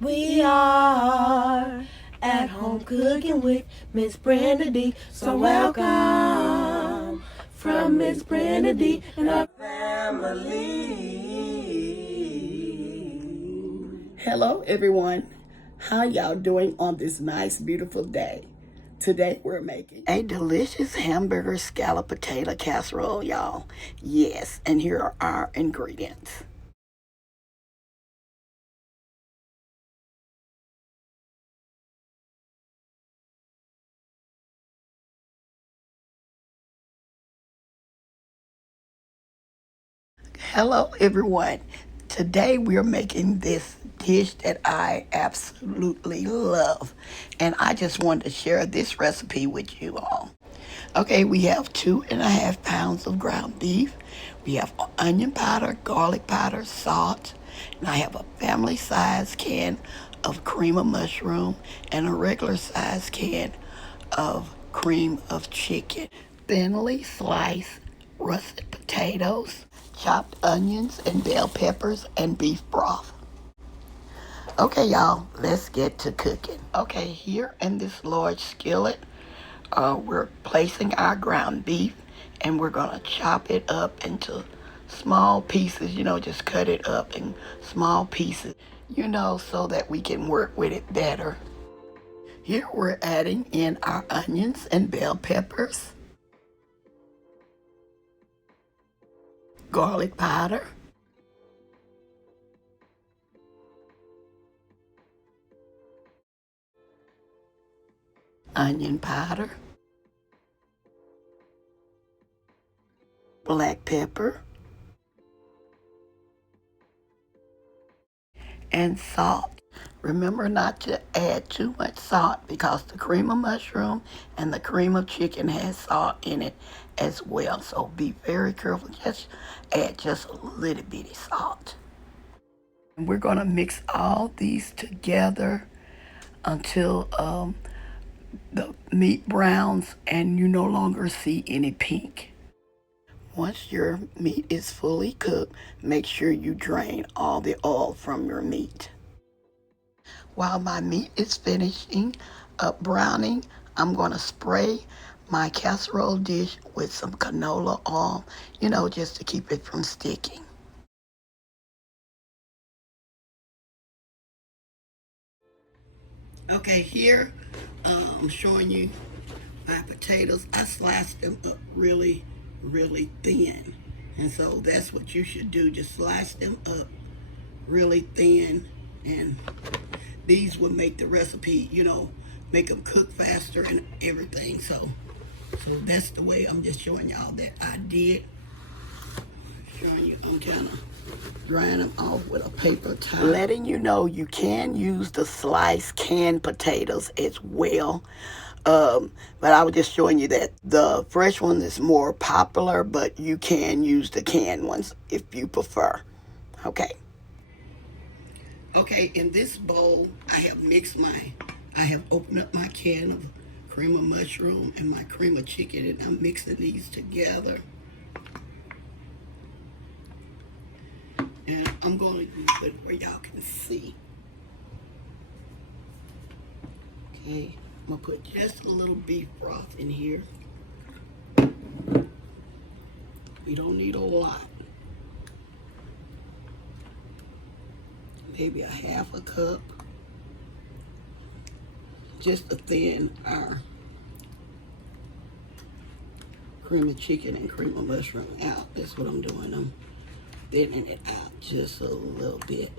We are at home cooking with Miss Brenda D. So welcome from Miss Brenda D and our family. Hello everyone. How y'all doing on this nice, beautiful day? Today we're making a delicious hamburger scalloped potato casserole, y'all. Yes, and here are our ingredients. Hello everyone. Today we're making this dish that I absolutely love. And I just wanted to share this recipe with you all. Okay, we have 2.5 pounds of ground beef. We have onion powder, garlic powder, salt. And I have a family size can of cream of mushroom and a regular size can of cream of chicken. Thinly sliced russet potatoes, chopped onions and bell peppers, and beef broth. Okay, y'all, let's get to cooking. Okay, here in this large skillet, we're placing our ground beef and we're gonna chop it up into small pieces, just cut it up in small pieces, so that we can work with it better. Here we're adding in our onions and bell peppers, garlic powder, onion powder, black pepper, and salt. Remember not to add too much salt because the cream of mushroom and the cream of chicken has salt in it as well. So be very careful. Just add just a little bitty salt. And we're going to mix all these together until the meat browns and you no longer see any pink. Once your meat is fully cooked, make sure you drain all the oil from your meat. While my meat is finishing up browning, I'm going to spray my casserole dish with some canola oil, just to keep it from sticking. Okay, here I'm showing you my potatoes. I sliced them up really, really thin. And so that's what you should do. Just slice them up really thin, and these will make the recipe, make them cook faster and everything. So that's the way I'm just showing y'all that I did. Showing you, I'm kind of drying them off with a paper towel. Letting you know you can use the sliced canned potatoes as well. But I was just showing you that the fresh one is more popular, but you can use the canned ones if you prefer. Okay. Okay, in this bowl, I have opened up my can of cream of mushroom and my cream of chicken, and I'm mixing these together. And I'm going to use it where y'all can see. Okay, I'm going to put just a little beef broth in here. You don't need a lot. Maybe a half a cup. Just to thin our cream of chicken and cream of mushroom out. That's what I'm doing. I'm thinning it out just a little bit.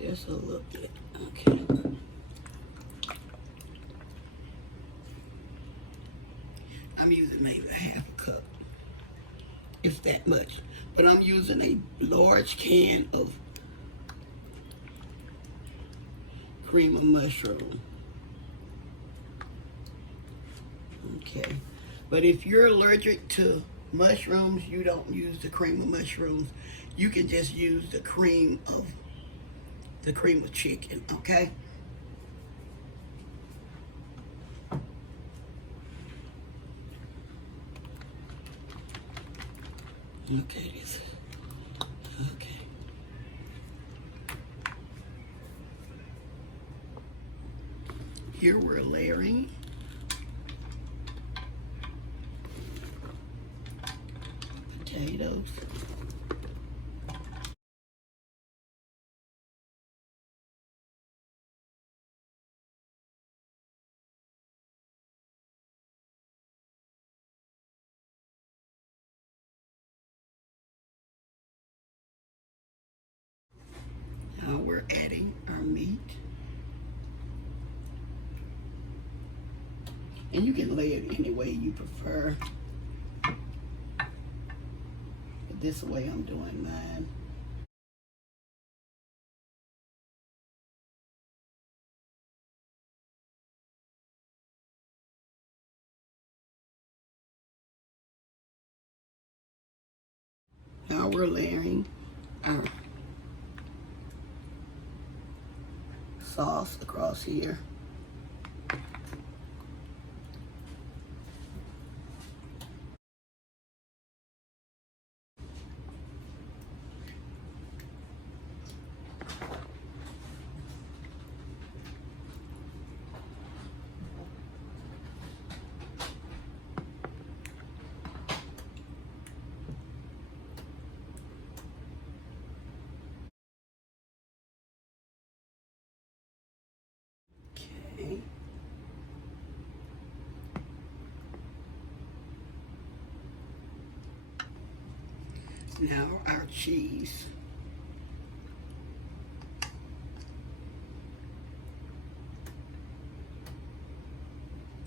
Just a little bit. Okay. I'm using maybe a half a cup, if that much. But I'm using a large can of cream of mushroom. Okay. But if you're allergic to mushrooms, you don't use the cream of mushrooms. You can just use the cream of chicken, okay? Look at this. Okay. Here we're layering potatoes. Now we're adding our meat. And you can lay it any way you prefer. But this way I'm doing mine. Now we're layering our sauce across here. Okay. Now our cheese.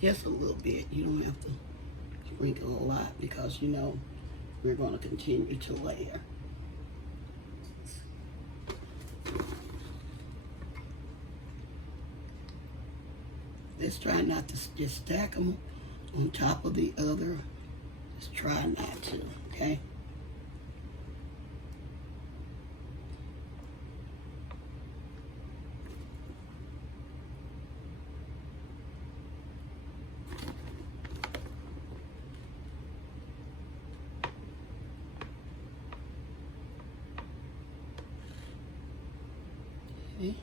Just a little bit. You don't have to sprinkle a lot because you know we're going to continue to layer. Let's try not to just stack them on top of the other. Just try not to, okay? Okay.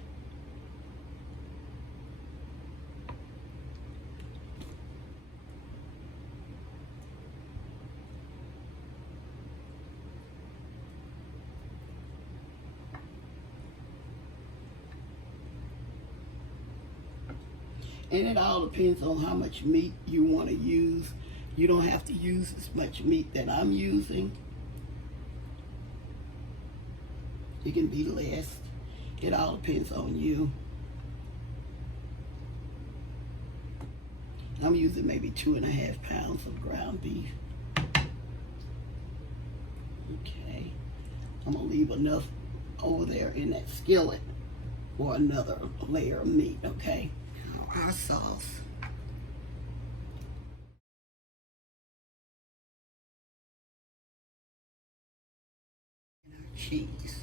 And it all depends on how much meat you want to use. You don't have to use as much meat that I'm using. It can be less. It all depends on you. I'm using maybe 2.5 pounds of ground beef. Okay. I'm gonna leave enough over there in that skillet for another layer of meat, okay? Now our sauce. And our cheese.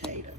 Potatoes.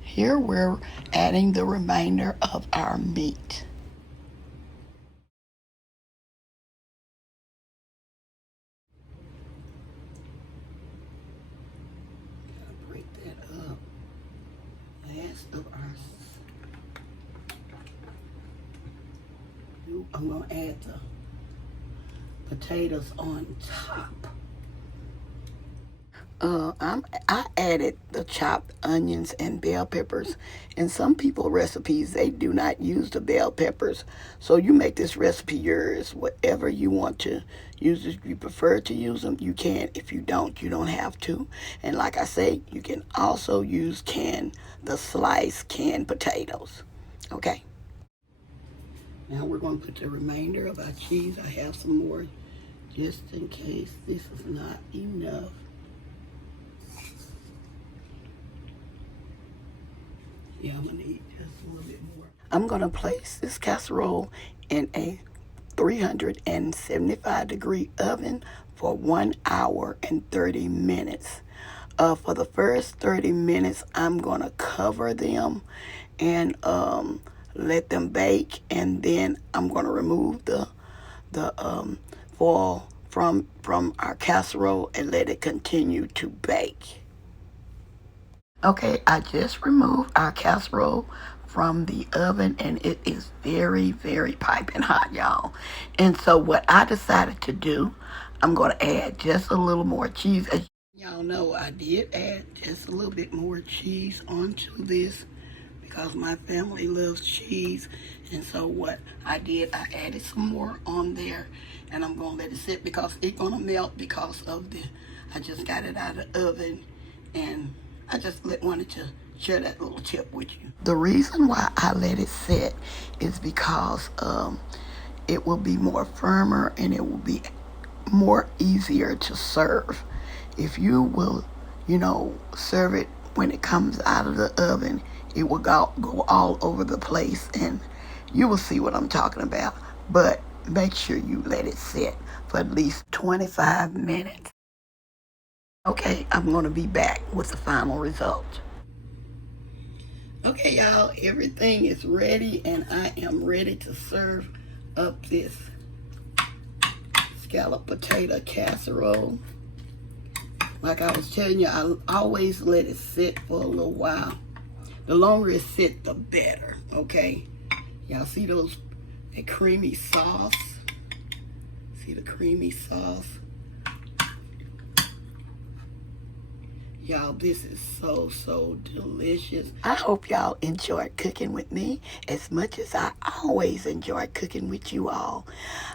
Here we're adding the remainder of our meat. Gotta break that up. Last of our. I'm gonna add the potatoes on top. I added the chopped onions and bell peppers. In some people recipes, they do not use the bell peppers. So you make this recipe yours, whatever you want to use. If you prefer to use them, you can. If you don't, you don't have to. And like I say, you can also use the sliced canned potatoes. Okay. Now we're going to put the remainder of our cheese. I have some more just in case this is not enough. Yeah, I'm gonna need just a little bit more. I'm gonna place this casserole in a 375-degree oven for 1 hour and 30 minutes. For the first 30 minutes, I'm gonna cover them and let them bake, and then I'm gonna remove the foil from our casserole and let it continue to bake. Okay, I just removed our casserole from the oven, and it is very, very piping hot, y'all. And so what I decided to do, I'm going to add just a little more cheese. As y'all know, I did add just a little bit more cheese onto this because my family loves cheese. And so what I did, I added some more on there, and I'm going to let it sit because it's going to melt because of I just got it out of the oven, and I just wanted to share that little tip with you. The reason why I let it sit is because it will be more firmer and it will be more easier to serve. If you will, serve it when it comes out of the oven, it will go all over the place, and you will see what I'm talking about. But make sure you let it sit for at least 25 minutes. Okay, I'm going to be back with the final result. Okay, y'all, everything is ready, and I am ready to serve up this scalloped potato casserole. Like I was telling you, I always let it sit for a little while. The longer it sits, the better, okay? Y'all see that creamy sauce? See the creamy sauce? Y'all, this is so, so delicious. I hope y'all enjoyed cooking with me as much as I always enjoy cooking with you all.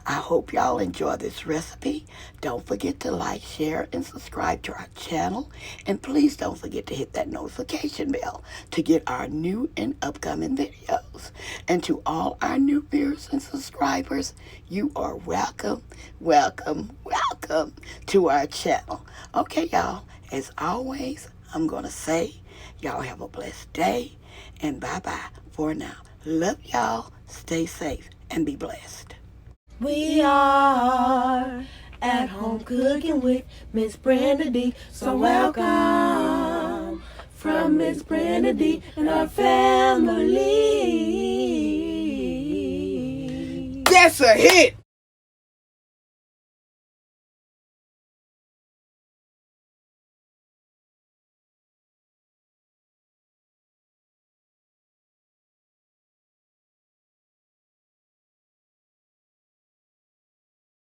I hope y'all enjoy this recipe. Don't forget to like, share, and subscribe to our channel. And please don't forget to hit that notification bell to get our new and upcoming videos. And to all our new viewers and subscribers, you are welcome, welcome, welcome to our channel. Okay, y'all. As always, I'm going to say, y'all have a blessed day, and bye-bye for now. Love y'all. Stay safe and be blessed. We are at home cooking with Miss Brenda D. So welcome from Miss Brenda D. and our family. That's a hit!